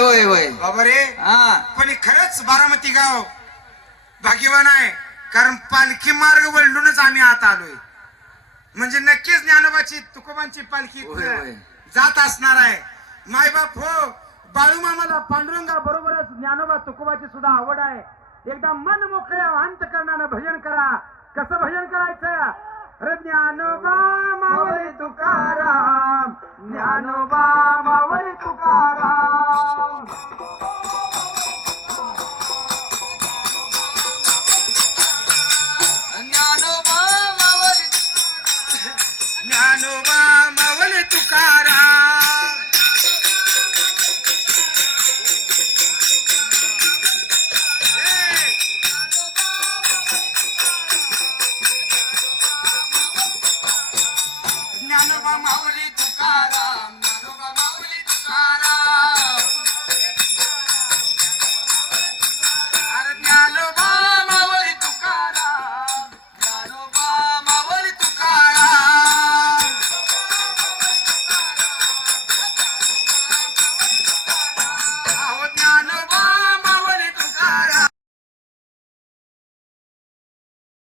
होय होय. बाबा रे हा. पण हे खरंच बारामती गाव भाग्यवान आहे कारण पालखी मार्ग वळूनच आम्ही आता आलोय. म्हणजे नक्कीच ज्ञानोबाची तुकोबांची पालखी होय, होय. जात असणार आहे. मायबाप हो बाळू मामाला पांडुरंगा बरोबरच ज्ञानोबा तुकोबाची सुद्धा आवड आहे. एकदा मन मोकळ्या अंत करणानं भजन करा. कसं भजन करायचं? अरे ज्ञानोबा मावळे तुकाराम ज्ञानोबा ज्ञानोबा मावले तुकाराम. ज्ञानोबा मावले तुकाराम.